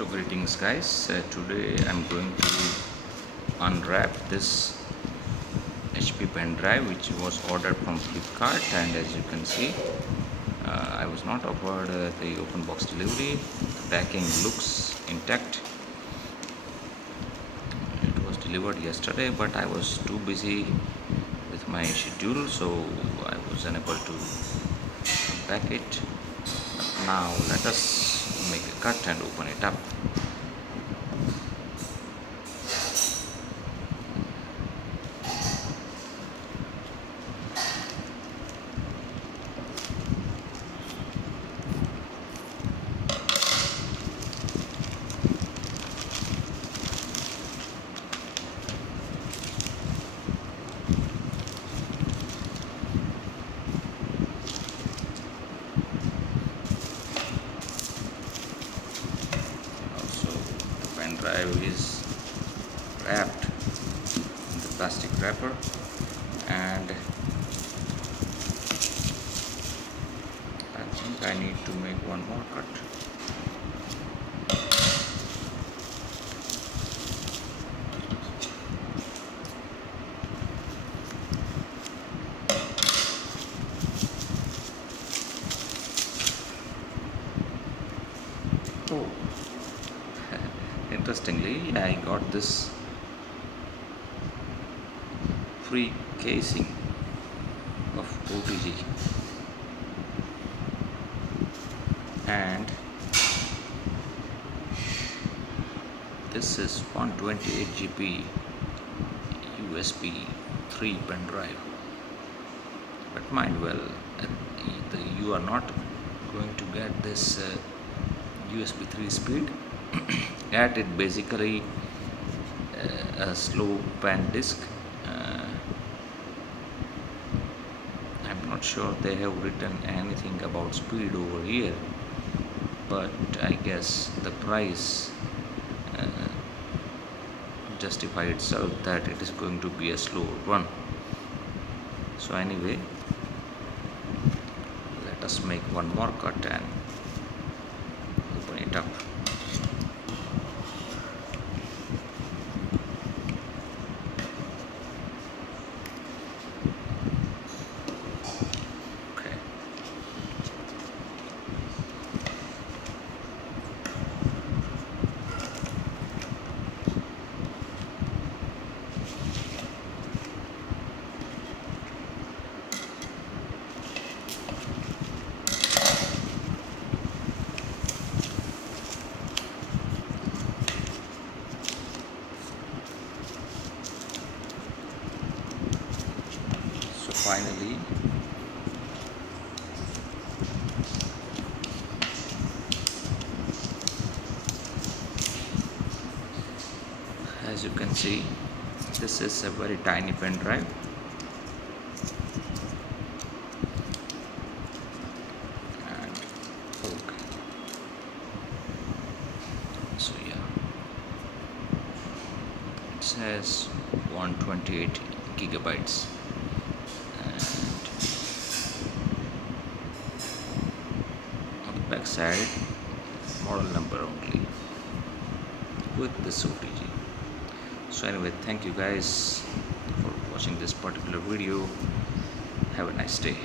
So greetings guys, today I'm going to unwrap this HP pen drive which was ordered from Flipkart, and as you can see I was not offered the open box delivery. The packing looks intact. It was delivered yesterday but I was too busy with my schedule, so I was unable to unpack it. But now let us make a cut and open it up. Also, the pen drive is wrapped in the plastic wrapper, and I think I need to make one more cut. Oh, interestingly, I got this free casing of OTG, and this is 128 GB USB 3 pen drive. But mind well, you are not going to get this USB 3 speed. At it basically a slow pen disk. I'm not sure they have written anything about speed over here, but I guess the price justify itself that it is going to be a slow one. So anyway, let us make one more cut and open it up. Okay. So finally, as you can see, this is a very tiny pen drive, and okay, so yeah, it says 128 gigabytes, and on the back side model number only with this OTG. So anyway, thank you guys for watching this particular video. Have a nice day.